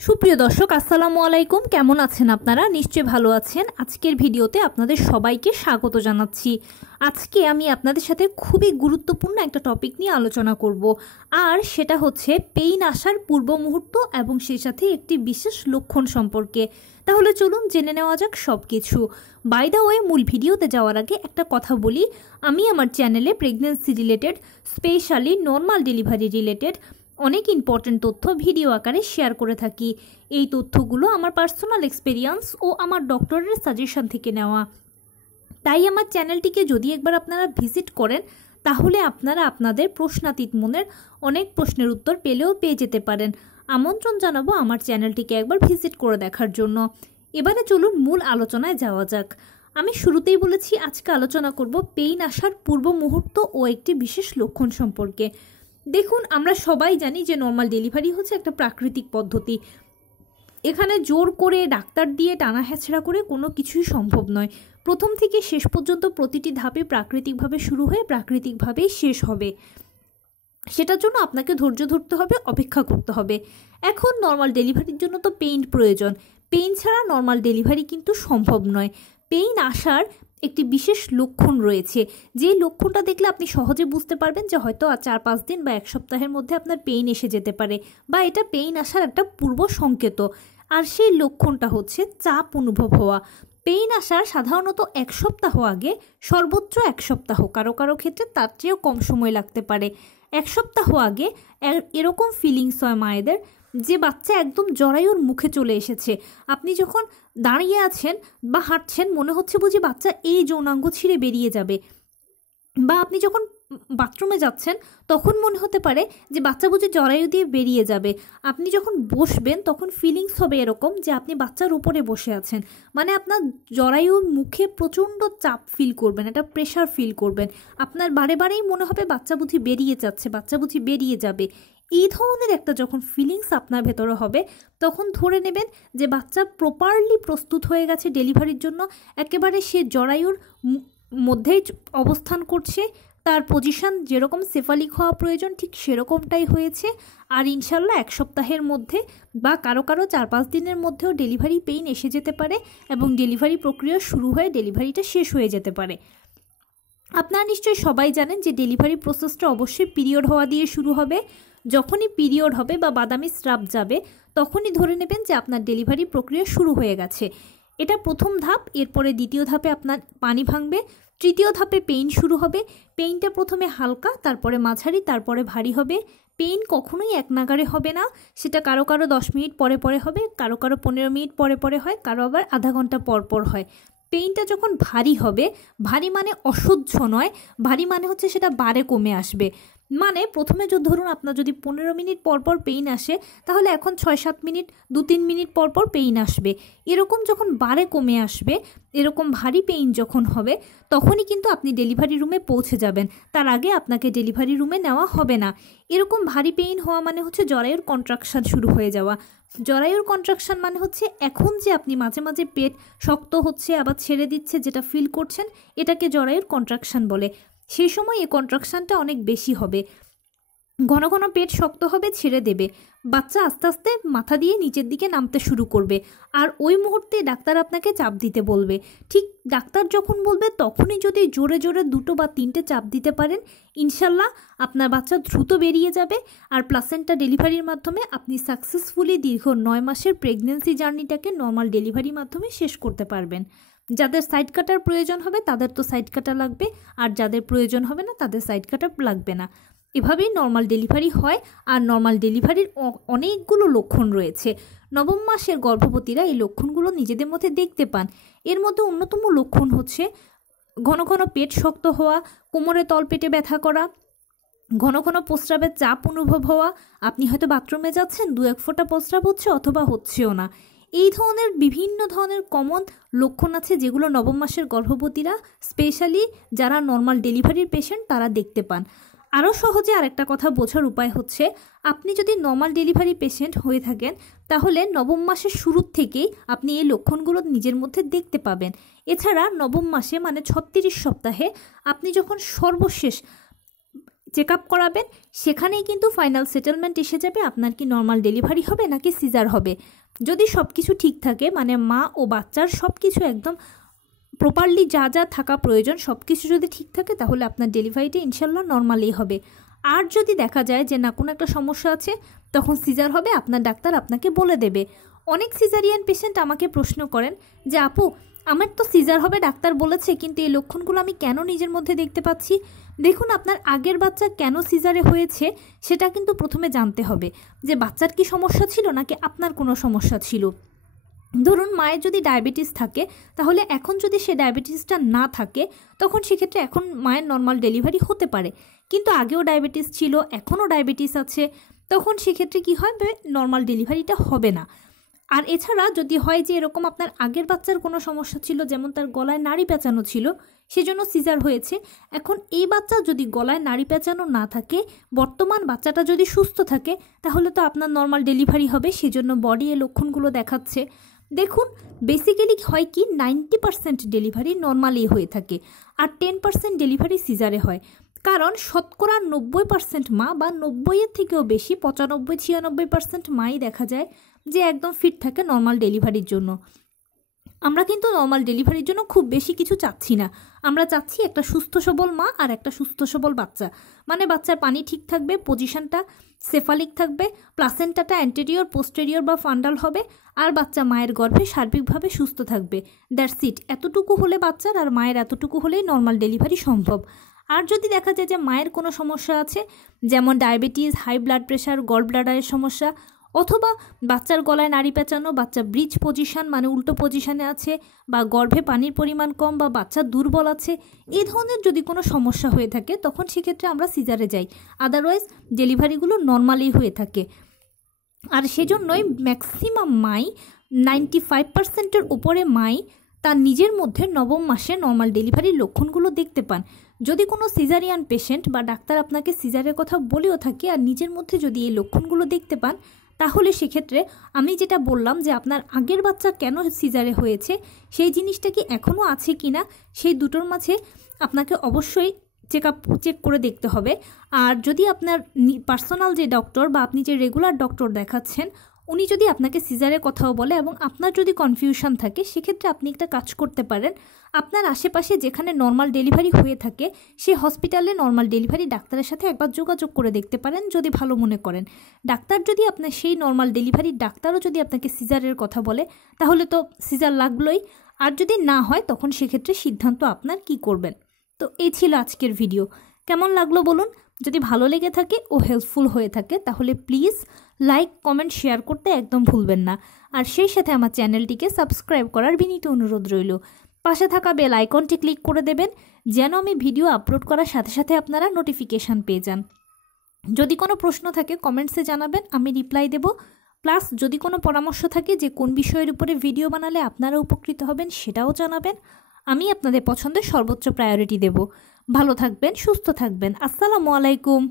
সুপ্রিয় দর্শক আসসালামু আলাইকুম, কেমন আছেন আপনারা? নিশ্চয়ই ভালো আছেন। আজকের ভিডিওতে আপনাদের সবাইকে স্বাগত জানাচ্ছি। আজকে আমি আপনাদের সাথে খুবই গুরুত্বপূর্ণ একটা টপিক নিয়ে আলোচনা করব, আর সেটা হচ্ছে পেইন আসার পূর্ব মুহূর্ত এবং সেই সাথে একটি বিশেষ লক্ষণ সম্পর্কে। তাহলে চলুন জেনে নেওয়া যাক সব কিছু। বাই দ্য ওয়ে, মূল ভিডিওতে যাওয়ার আগে একটা কথা বলি, আমি আমার চ্যানেলে pregnancy related, specially normal delivery related অনেক ইম্পর্টেন্ট তথ্য ভিডিও আকারে শেয়ার করে থাকি। এই তথ্যগুলো আমার পার্সোনাল এক্সপেরিয়েন্স ও আমার ডক্টরের সাজেশন থেকে নেওয়া। তাই আমার চ্যানেলটিকে যদি একবার আপনারা ভিজিট করেন, তাহলে আপনারা আপনাদের প্রশ্নাতীত মনের অনেক প্রশ্নের উত্তর পেয়ে যেতে পারেন। আমন্ত্রণ জানাবো আমার চ্যানেলটিকে একবার ভিজিট করে দেখার জন্য। এবারে চলুন মূল আলোচনায় যাওয়া যাক। আমি শুরুতেই বলেছি আজকে আলোচনা করব পেইন আসার পূর্ব মুহূর্ত ও একটি বিশেষ লক্ষণ সম্পর্কে। দেখুন, আমরা সবাই জানি যে নর্মাল ডেলিভারি হচ্ছে একটা প্রাকৃতিক পদ্ধতি। এখানে জোর করে ডাক্তার দিয়ে টানা হেঁচড়া করে কোনো কিছুই সম্ভব নয়। প্রথম থেকে শেষ পর্যন্ত প্রতিটি ধাপে প্রাকৃতিকভাবে শুরু হয়ে প্রাকৃতিকভাবেই শেষ হবে। সেটার জন্য আপনাকে ধৈর্য ধরতে হবে, অপেক্ষা করতে হবে। এখন নর্মাল ডেলিভারির জন্য তো পেইন প্রয়োজন। পেইন ছাড়া নর্মাল ডেলিভারি কিন্তু সম্ভব নয়। পেইন আসার একটি বিশেষ লক্ষণ রয়েছে, যে লক্ষণটা দেখলে আপনি সহজে বুঝতে পারবেন যে হয়তো 4-5 দিন বা 1 সপ্তাহের মধ্যে আপনার পেইন এসে যেতে পারে, বা এটা পেইন আসার একটা পূর্ব সংকেত। আর সেই লক্ষণটা হচ্ছে চাপ অনুভব হওয়া। পেইন আসার সাধারণত 1 সপ্তাহ আগে, সর্বোচ্চ 1 সপ্তাহ, কারো কারো ক্ষেত্রে তার চেয়েও কম সময় লাগতে পারে। 1 সপ্তাহ আগে এরকম ফিলিংস হয় মায়েদের যে বাচ্চা একদম জরায়ুর মুখে চলে এসেছে। আপনি যখন দাঁড়িয়ে আছেন বা হাঁটছেন, মনে হচ্ছে বুঝি বাচ্চা এই যৌনাঙ্গ ছিঁড়ে বেরিয়ে যাবে। বা আপনি যখন বাথরুমে যাচ্ছেন, তখন মনে হতে পারে যে বাচ্চা বুঝি জরায়ু দিয়ে বেরিয়ে যাবে। আপনি যখন বসবেন তখন ফিলিংস হবে এরকম যে আপনি বাচ্চার উপরে বসে আছেন। মানে আপনার জরায়ুর মুখে প্রচণ্ড চাপ ফিল করবেন, একটা প্রেশার ফিল করবেন। আপনার বারে বারেই মনে হবে বাচ্চা বুঝি বেরিয়ে যাচ্ছে, বাচ্চা বুঝি বেরিয়ে যাবে। এই ধরনের একটা যখন ফিলিংস আপনার ভেতরে হবে, তখন ধরে নেবেন যে বাচ্চা প্রপারলি প্রস্তুত হয়ে গেছে ডেলিভারির জন্য। একেবারে সে জরায়ুর মধ্যেই অবস্থান করছে, তার পজিশন যেরকম সেফালিক হওয়া প্রয়োজন ঠিক সেরকমটাই হয়েছে। আর ইনশাল্লাহ 1 সপ্তাহের মধ্যে বা কারো কারো 4-5 দিনের মধ্যেও ডেলিভারি পেইন এসে যেতে পারে এবং ডেলিভারি প্রক্রিয়া শুরু হয়ে ডেলিভারিটা শেষ হয়ে যেতে পারে। আপনারা নিশ্চয়ই সবাই জানেন যে ডেলিভারি প্রসেসটা অবশ্যই পিরিয়ড হওয়া দিয়ে শুরু হবে। যখনই পিরিয়ড হবে বা বাদামি স্রাব যাবে, তখনই ধরে নেবেন যে আপনার ডেলিভারি প্রক্রিয়া শুরু হয়ে গেছে। এটা প্রথম ধাপ। এরপরে দ্বিতীয় ধাপে আপনার পানি ভাঙবে, তৃতীয় ধাপে পেইন শুরু হবে। পেইনটা প্রথমে হালকা, তারপরে মাঝারি, তারপরে ভারী হবে। পেইন কখনোই এক নাগারে হবে না। সেটা কারো কারো 10 মিনিট পরে পরে হবে, কারো কারো 15 মিনিট পরে পরে হয়, কারো আবার আধা ঘন্টা পর পর হয়। পেইনটা যখন ভারী হবে, ভারী মানে অসহ্য নয়, ভারী মানে হচ্ছে সেটা বারে কমে আসবে। মানে প্রথমে ধরুন আপনার যদি 15 মিনিট পর পর পেইন আসে, তাহলে এখন 6-7 মিনিট, 2-3 মিনিট পর পর পেইন আসবে। এরকম যখন বারে কমে আসবে, এরকম ভারী পেইন যখন হবে, তখনই কিন্তু আপনি ডেলিভারি রুমে পৌঁছে যাবেন। তার আগে আপনাকে ডেলিভারি রুমে নেওয়া হবে না। এরকম ভারী পেইন হওয়া মানে হচ্ছে জরায়ুর কন্ট্রাকশন শুরু হয়ে যাওয়া। জরায়ুর কন্ট্রাকশন মানে হচ্ছে এখন যে আপনি মাঝে মাঝে পেট শক্ত হচ্ছে আবার ছেড়ে দিচ্ছে, যেটা ফিল করছেন, এটাকে জরায়ুর কন্ট্রাকশন বলে। সেই সময় এই কন্ট্রাকশনটা অনেক বেশি হবে। ঘন ঘন পেট শক্ত হবে, ছেড়ে দেবে, বাচ্চা আস্তে আস্তে মাথা দিয়ে নিচের দিকে নামতে শুরু করবে। আর ওই মুহূর্তে ডাক্তার আপনাকে চাপ দিতে বলবে। ঠিক ডাক্তার যখন বলবে, তখনই যদি জোরে জোরে 2 বা 3টে চাপ দিতে পারেন, ইনশাল্লাহ আপনার বাচ্চা দ্রুত বেরিয়ে যাবে। আর প্লাসেন্টা ডেলিভারির মাধ্যমে আপনি সাকসেসফুলি দীর্ঘ 9 মাসের প্রেগনেন্সি জার্নিটাকে নর্মাল ডেলিভারির মাধ্যমে শেষ করতে পারবেন। যাদের সাইড কাটার প্রয়োজন হবে তাদের তো সাইড কাটা লাগবে, আর যাদের প্রয়োজন হবে না তাদের সাইড কাটা লাগবে না। এভাবেই নর্মাল ডেলিভারি হয়। আর নর্মাল ডেলিভারির অনেকগুলো লক্ষণ রয়েছে। 9ম মাসের গর্ভবতীরা এই লক্ষণগুলো নিজেদের মধ্যে দেখতে পান। এর মধ্যে অন্যতম লক্ষণ হচ্ছে ঘন ঘন পেট শক্ত হওয়া, কোমরে তলপেটে ব্যথা করা, ঘন ঘন প্রস্রাবের চাপ অনুভব হওয়া। আপনি হয়তো বাথরুমে যাচ্ছেন, 2-1 ফোঁটা প্রস্রাব হচ্ছে অথবা হচ্ছেও না। এই ধরনের বিভিন্ন ধরনের কমন লক্ষণ আছে, যেগুলো 9ম মাসের গর্ভবতীরা, স্পেশালি যারা নর্মাল ডেলিভারির পেশেন্ট, তারা দেখতে পান। আরও সহজে আরেকটা কথা বোঝার উপায় হচ্ছে, আপনি যদি নর্মাল ডেলিভারি পেশেন্ট হয়ে থাকেন, তাহলে 9ম মাসের শুরুর থেকেই আপনি এই লক্ষণগুলো নিজের মধ্যে দেখতে পাবেন। এছাড়া 9ম মাসে মানে 36 সপ্তাহে আপনি যখন সর্বশেষ চেক আপ করাবেন, সেখানেই কিন্তু ফাইনাল সেটেলমেন্ট এসে যাবে আপনার কি নর্মাল ডেলিভারি হবে নাকি সিজার হবে। যদি সব কিছু ঠিক থাকে, মানে মা ও বাচ্চার সব কিছু একদম প্রপারলি যা যা থাকা প্রয়োজন সব কিছু যদি ঠিক থাকে, তাহলে আপনার ডেলিভারিটা ইনশাল্লাহ নর্মালি হবে। আর যদি দেখা যায় যে না কোনো একটা সমস্যা আছে, তখন সিজার হবে, আপনার ডাক্তার আপনাকে বলে দেবে। অনেক সিজারিয়ান পেশেন্ট আমাকে প্রশ্ন করেন যে আপু আমার তো সিজার হবে ডাক্তার বলেছে, কিন্তু এই লক্ষণগুলো আমি কেন নিজের মধ্যে দেখতে পাচ্ছি। দেখুন, আপনার আগের বাচ্চা কেন সিজারে হয়েছে সেটা কিন্তু প্রথমে জানতে হবে, যে বাচ্চার কি সমস্যা ছিল নাকি আপনার কোনো সমস্যা ছিল। ধরুন মায়ের যদি ডায়াবেটিস থাকে, তাহলে এখন যদি সে ডায়াবেটিসটা না থাকে, তখন সেক্ষেত্রে এখন মায়ের নর্মাল ডেলিভারি হতে পারে। কিন্তু আগেও ডায়াবেটিস ছিল, এখনও ডায়াবেটিস আছে, তখন সেক্ষেত্রে কি হয়, নর্মাল ডেলিভারিটা হবে না। আর এছাড়া যদি হয় যে এরকম আপনার আগের বাচ্চার কোনো সমস্যা ছিল, যেমন তার গলায় নাড়ি পেঁচানো ছিল, সেজন্য সিজার হয়েছে, এখন এই বাচ্চা যদি গলায় নাড়ি পেঁচানো না থাকে, বর্তমান বাচ্চাটা যদি সুস্থ থাকে, তাহলে তো আপনার নর্মাল ডেলিভারি হবে, সেজন্য বডি এই লক্ষণগুলো দেখাচ্ছে। দেখুন, বেসিক্যালি হয় কি 90% ডেলিভারি নর্মালি হয়ে থাকে, আর 10% ডেলিভারি সিজারে হয়। কারণ শতকরা 90% মা, বা 90-এর থেকেও বেশি 95-96% মাই দেখা যায় যে একদম ফিট থাকে নর্মাল ডেলিভারির জন্য। আমরা কিন্তু নর্মাল ডেলিভারির জন্য খুব বেশি কিছু চাচ্ছি না, আমরা চাচ্ছি একটা সুস্থ সবল মা আর একটা সুস্থ সবল বাচ্চা। মানে বাচ্চার পানি ঠিক থাকবে, পজিশনটা সেফালিক থাকবে, প্লাসেন্টাটা অ্যান্টেরিয়র, পোস্টেরিয়র বা ফান্ডাল হবে, আর বাচ্চা মায়ের গর্ভে সার্বিকভাবে সুস্থ থাকবে। That's it. এতটুকু হলে বাচ্চার আর মায়ের এতটুকু হলেই নর্মাল ডেলিভারি সম্ভব। আর যদি দেখা যায় যে মায়ের কোনো সমস্যা আছে, যেমন ডায়াবেটিস, হাই ব্লাড প্রেশার, গল ব্লাডারের সমস্যা, অথবা বাচ্চার গলায় নাড়ি পেঁচানো, বাচ্চা ব্রিজ পজিশন মানে উল্টো পজিশনে আছে, বা গর্ভে পানির পরিমাণ কম, বা বাচ্চা দুর্বল আছে, এই ধরনের যদি কোনো সমস্যা হয়ে থাকে, তখন সেক্ষেত্রে আমরা সিজারে যাই। আদারওয়াইজ ডেলিভারিগুলো নর্মালি হয়ে থাকে। আর সেজন্যই ম্যাক্সিমাম মাই, 95%-এর উপরে মাই তার নিজের মধ্যে নবম মাসে নর্মাল ডেলিভারির লক্ষণগুলো দেখতে পান। যদি কোনো সিজারিয়ান পেশেন্ট বা ডাক্তার আপনাকে সিজারের কথা বলেও থাকে, আর নিজের মধ্যে যদি এই লক্ষণগুলো দেখতে পান, তাহলে সেক্ষেত্রে আমি যেটা বললাম যে আপনার আগের বাচ্চা কেন সিজারে হয়েছে, সেই জিনিসটা কি এখনও আছে কি না, সেই দুটোর মাঝে আপনাকে অবশ্যই চেক করে দেখতে হবে। আর যদি আপনার পার্সোনাল যে ডক্টর বা আপনি যে রেগুলার ডক্টর দেখাচ্ছেন, উনি যদি আপনাকে সিজারের কথাও বলে এবং আপনার যদি কনফিউশন থাকে, সেক্ষেত্রে আপনি একটা কাজ করতে পারেন, আপনার আশেপাশে যেখানে নর্মাল ডেলিভারি হয়ে থাকে সেই হসপিটালে নর্মাল ডেলিভারি ডাক্তারের সাথে একবার যোগাযোগ করে দেখতে পারেন, যদি ভালো মনে করেন। ডাক্তার যদি আপনার সেই নর্মাল ডেলিভারির ডাক্তারও যদি আপনাকে সিজারের কথা বলে, তাহলে তো সিজার লাগলোই। আর যদি না হয়, তখন সেক্ষেত্রে সিদ্ধান্ত আপনার কি করবেন। তো এই ছিল আজকের ভিডিও। কেমন লাগলো বলুন। যদি ভালো লেগে থাকে ও হেল্পফুল হয়ে থাকে, তাহলে প্লিজ লাইক, কমেন্ট, শেয়ার করতে একদম ভুলবেন না। আর সেই সাথে আমার চ্যানেলটিকে সাবস্ক্রাইব করার বিনীত অনুরোধ রইল। পাশে থাকা বেল আইকনটি ক্লিক করে দেবেন, যেন আমি ভিডিও আপলোড করার সাথে সাথে আপনারা নোটিফিকেশান পেয়ে যান। যদি কোনো প্রশ্ন থাকে কমেন্টসে জানাবেন, আমি রিপ্লাই দেব। প্লাস যদি কোনো পরামর্শ থাকে যে কোন বিষয়ের উপরে ভিডিও বানালে আপনারা উপকৃত হবেন, সেটাও জানাবেন। আমি আপনাদের পছন্দের সর্বোচ্চ প্রায়োরিটি দেব। ভালো থাকবেন, সুস্থ থাকবেন। আসসালামু আলাইকুম।